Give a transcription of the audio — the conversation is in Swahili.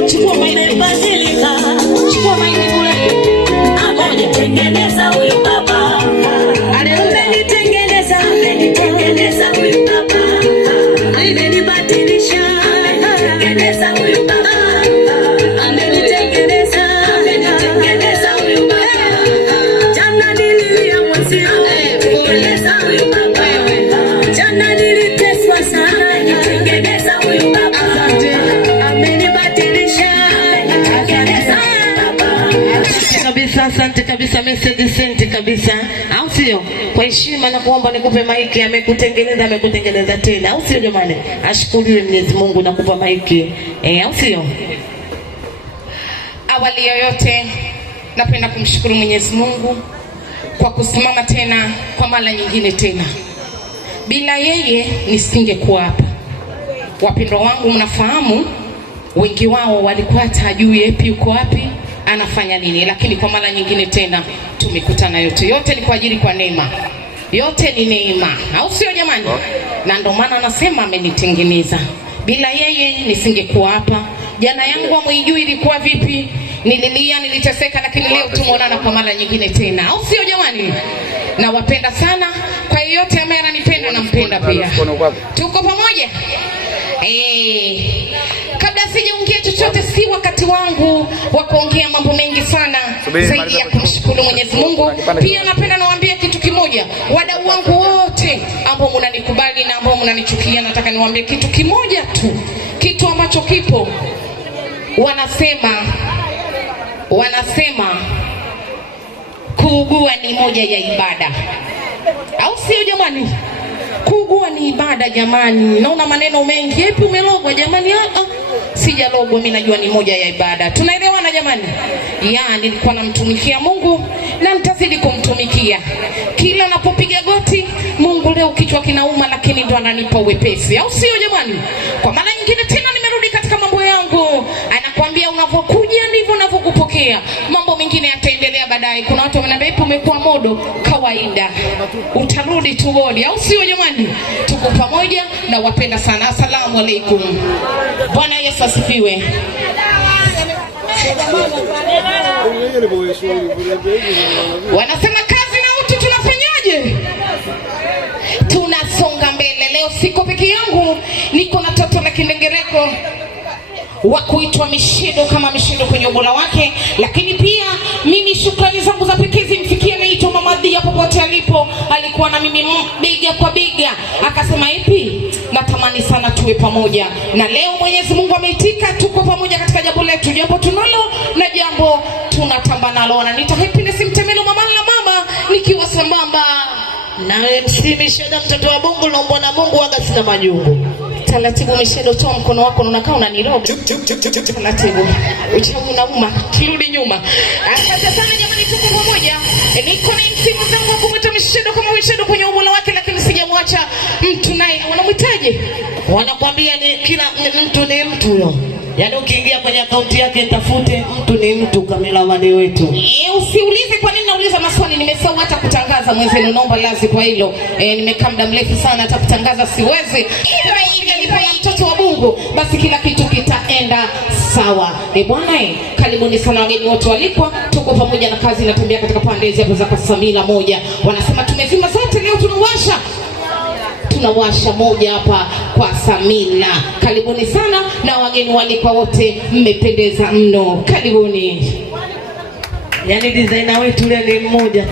chukua maini badilika, chukua maini kule. Amoja tengeneza huyu baba. Amenitengeneza, amenitengeneza huyu baba. Amenibadilisha, amenitengeneza huyu baba. Amenitengeneza, amenitengeneza huyu baba. Jana nililia mwenzio, tengeneza huyu baba. Jana niliteswa sana, nitengeneza huyu baba. Asante kabisa, message sent kabisa, au sio? Kwa heshima na kuomba nikupe maiki. Amekutengeneza tena, au sio jamani? Ashukuriwe Mwenyezi Mungu, nakupa maiki, au sio? Awali yoyote napenda kumshukuru Mwenyezi Mungu kwa kusimama tena kwa mara nyingine tena. Bila yeye nisingekuwa hapa. Wapendwa wangu, mnafahamu wengi wao walikuwa hajui epi yuko wapi, anafanya nini, lakini kwa mara nyingine tena tumekutana. Yote ni kwa ajili kwa neema. Yote ni neema, au sio jamani? Na ndio maana anasema amenitengeneza. Bila yeye nisingekuwa hapa. Jana yangu amuijui ilikuwa vipi, nililia, niliteseka, lakini leo tumeonana kwa mara nyingine tena, au sio jamani? Na wapenda sana. Kwa yote ambaye ananipenda nampenda pia. Tuko pamoja? Kabla sijaongea chochote, si wakati wangu wa kuongea mambo mengi sana zaidi ya kumshukuru Mwenyezi Mungu. Pia napenda nawaambia kitu kimoja, wadau wangu wote ambao mnanikubali na ambao mnanichukia, nataka niwaambie kitu kimoja tu, kitu ambacho kipo. Wanasema kuugua ni moja ya ibada, au sio jamani? Kuugua ni ibada jamani. Naona maneno mengi, epi umelogwa jamani? Sijalogwa, mimi najua ni moja ya ibada. Tunaelewana jamani? Nilikuwa namtumikia Mungu na nitazidi kumtumikia. Kila napopiga goti, Mungu leo kichwa kinauma, lakini ndo ananipa uwepesi, au sio jamani? Kwa maana nyingine tena nimerudi katika mambo yangu. Anakuambia unavyokuja ndivyo unavyokupokea. Mambo mengine yataendelea baadaye. Kuna watu wananiambia ipo umekuwa modo, kawaida. Utarudi tu bodi, au sio jamani? Tuko pamoja na wapenda sana. Asalamu alaykum. Bwana Yesu asifiwe. Wanasema kazi na utu, tunafanyaje? Tunasonga mbele. Leo siko peke yangu, niko na toto la kindengereko wa kuitwa Mishido, kama Mishido kwenye ubora wake. Lakini pia mimi shukrani zangu za pekee zimfikie naitwa Mama Dia popote alipo. Alikuwa na mimi biga kwa biga, akasema ipi natamani sana tuwe pamoja, na leo Mwenyezi Mungu ameitika. Tuko pamoja katika jambo letu, jambo tunalo na jambo tunatamba nalo. Wananiita Happiness Mtemelo, mama na mama, nikiwa sambamba na MC Mishido, mtoto wa Mungu, naomba na Mungu waga sina majungu. Taratibu Mishido, toa mkono wako, unakaa unaniroga. Taratibu. Uchawi unauma, kirudi nyuma. Asante sana jamani, tuko pamoja. Niko na msimu zangu wa kumwita Mishido kama Mishido kwenye ubora wake, lakini sijamwacha mtu naye. Wanamwitaje? Wanakuambia ni kila mtu ni mtu huyo. Yaani ukiingia kwenye akaunti yake tafute mtu ni mtu, kameramani wetu. Usiulize kwa nini nauliza maswali, nimesahau hata kutangaza mwenzenu, naomba lazi kwa hilo. Nimekaa muda mrefu sana, hata kutangaza siwezi. Mtoto wa Mungu, basi kila kitu kitaenda sawa. Bwana karibuni sana wageni wote walikwa. Tuko pamoja na kazi inatembea katika pande hizi hapo za Kasamila moja. Wanasema tumezima zote, leo tunawasha moja hapa kwa Samila. Karibuni sana na wageni walikwa wote, mmependeza mno. Karibuni. Yaani designer wetu leo ni mmoja.